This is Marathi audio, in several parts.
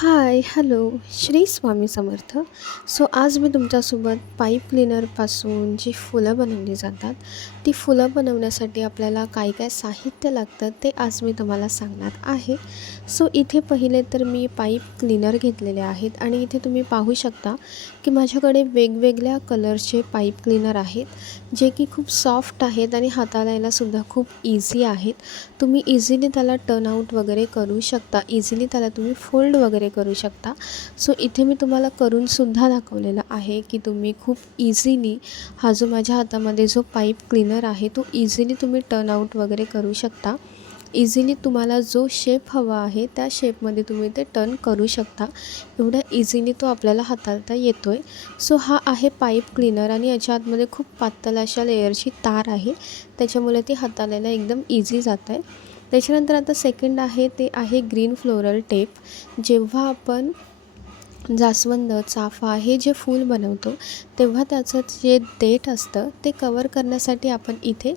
हाय, हॅलो, श्री स्वामी समर्थ. सो आज मी तुमच्यासोबत पाईप क्लीनरपासून जी फुलं बनवली जातात, ती फुलं बनवण्यासाठी आपल्याला काय काय साहित्य लागतं ते आज मी तुम्हाला सांगणार आहे. सो इथे पहिले तर मी पाईप क्लीनर घेतलेले आहेत आणि इथे तुम्ही पाहू शकता की माझ्याकडे वेगवेगळ्या कलरचे पाईप क्लीनर आहेत, जे की खूप सॉफ्ट आहेत आणि हाताळायलासुद्धा खूप इझी आहेत. तुम्ही इझिली त्याला टर्न आऊट वगैरे करू शकता, इझिली त्याला तुम्ही फोल्ड वगैरे करू शकता. सो इथे मी तुम्हाला करूनसुद्धा दाखवलेलं आहे की तुम्ही खूप इझिली हा जो माझ्या हातामध्ये जो पाईप क्लीनर आहे तो इझिली तुम्ही टर्न आऊट वगैरे करू शकता. इझिली तुम्हाला जो शेप हवा आहे त्या शेपमध्ये तुम्ही ते टर्न करू शकता. एवढ्या इझिली तो आपल्याला हाताळता येतो आहे. सो हा आहे पाईप क्लीनर आणि याच्या आतमध्ये खूप पातळ अशा लेयरची तार आहे, त्याच्यामुळे ती हाताळायला एकदम इझी जात आहे. त्याच्यानंतर आता सेकंड आहे ते आहे ग्रीन फ्लोरल टेप. जेव्हा आपण जास्वंद, चाफा हे जे फूल बनवतो तेव्हा त्याचं जे देठ असतं ते कवर करण्यासाठी आपण इथे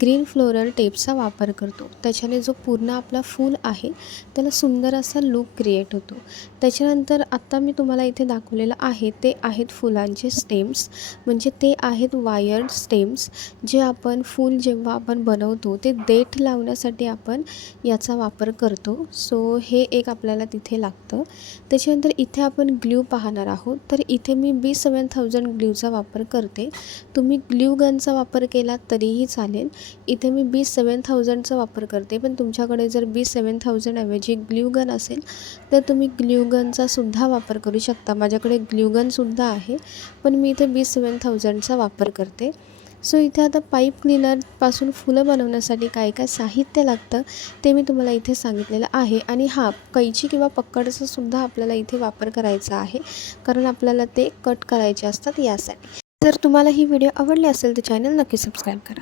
ग्रीन फ्लोरल टेपचा वापर करतो. त्याच्याने जो पूर्ण आपला फूल आहे त्याला सुंदर असा लूक क्रिएट होतो. त्याच्यानंतर आत्ता मी तुम्हाला इथे दाखवलेलं आहे ते आहेत फुलांचे स्टेम्स, म्हणजे ते आहेत वायर्ड स्टेम्स, जे आपण फूल जेव्हा आपण बनवतो ते देठ लावण्यासाठी आपण याचा वापर करतो. सो हे एक आपल्याला तिथे लागतं. त्याच्यानंतर इथे आपण ग्ल्यू पाहणार आहोत, तर इथे मी B7000 ग्ल्यूचा वापर करते. तुम्ही ग्ल्यू गनचा वापर केला तरीही चालेल. इथे मी B7000चा वापर करते, पण तुमच्याकडे जर B7000 ऐवजी ग्ल्यू गन असेल तर तुम्ही ग्ल्यू गनचा सुद्धा वापर करू शकता. माझ्याकडे ग्ल्यू गनसुद्धा आहे, पण मी इथे B7000चा वापर करते. सो इथे आता पाईप क्लीनरपासून फुलं बनवण्यासाठी काय काय साहित्य लागतं ते मी तुम्हाला इथे सांगितलेलं आहे. आणि हां, कैची किंवा पकडचा सुद्धा आपल्याला इथे वापर करायचा आहे, कारण आपल्याला ते कट करायचे असतात यासाठी. जर तुम्हाला ही व्हिडिओ आवडली असेल तर चॅनल नक्की सबस्क्राईब करा.